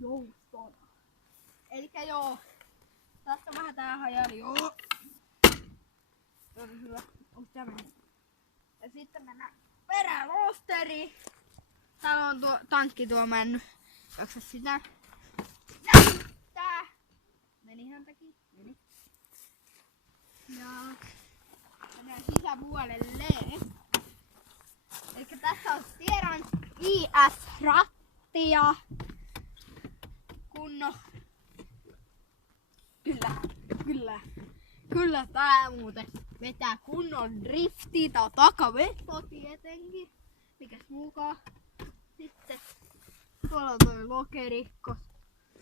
joustona. Elikkä joo, tässä on vähän tää hajali. Joo. On hyvä. Onks tää mennyt? Ja sitten mennään peräloosteriin. Täällä on tuo tankki tuo mennyt. Jaksa sitä. Tää. Menihän takia. Meni. Ja mennään sisäpuolelle. Elikkä tässä on Sierran IS-ratti ja kunno. Kyllä tää muuten vetää kunnon drifti tai takaveto tietenkin. Mikäs muukaan. Sitten tuolla on toi lokerikko.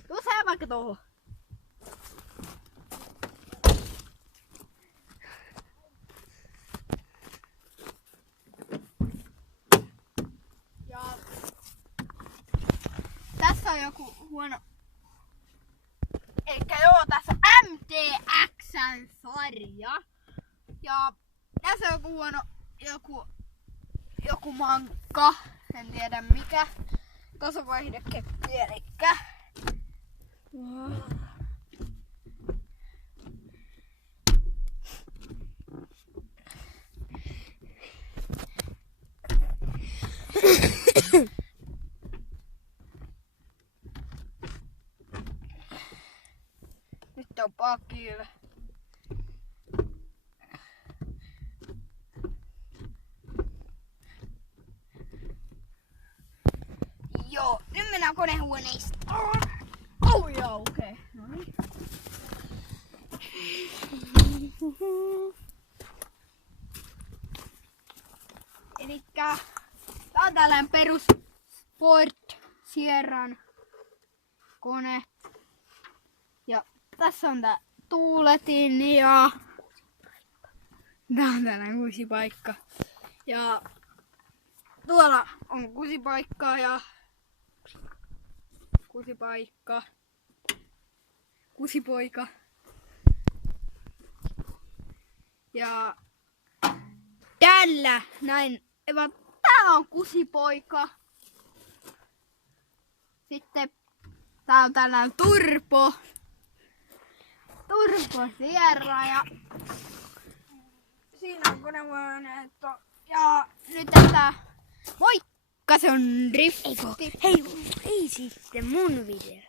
Tuossa jää vaikka tohon. Ja tässä on joku huono. Eikä joo, tässä on MTX:n sarja. Ja tässä on joku huono, joku mankka, en tiedä mikä. Tuossa on vaihdekeppi, elikkä. Nyt on pakille. Joo, nyt mennään konehuoneista. Oh joo, okei. Okay. No niin. Elikkä tää on tällainen perus Ford Sierran kone. Ja tässä on tää tuuletin ja tää on tällainen kusipaikka. Ja tuolla on kusipaikka ja kusipoika. Ja tällä näin, tää on kusipoika. Sitten tää on tällainen turbo Sierra ja siinä on konehuoneisto. Ja nyt tässä moikka, se on drifti. Hei, ei sitten mun video.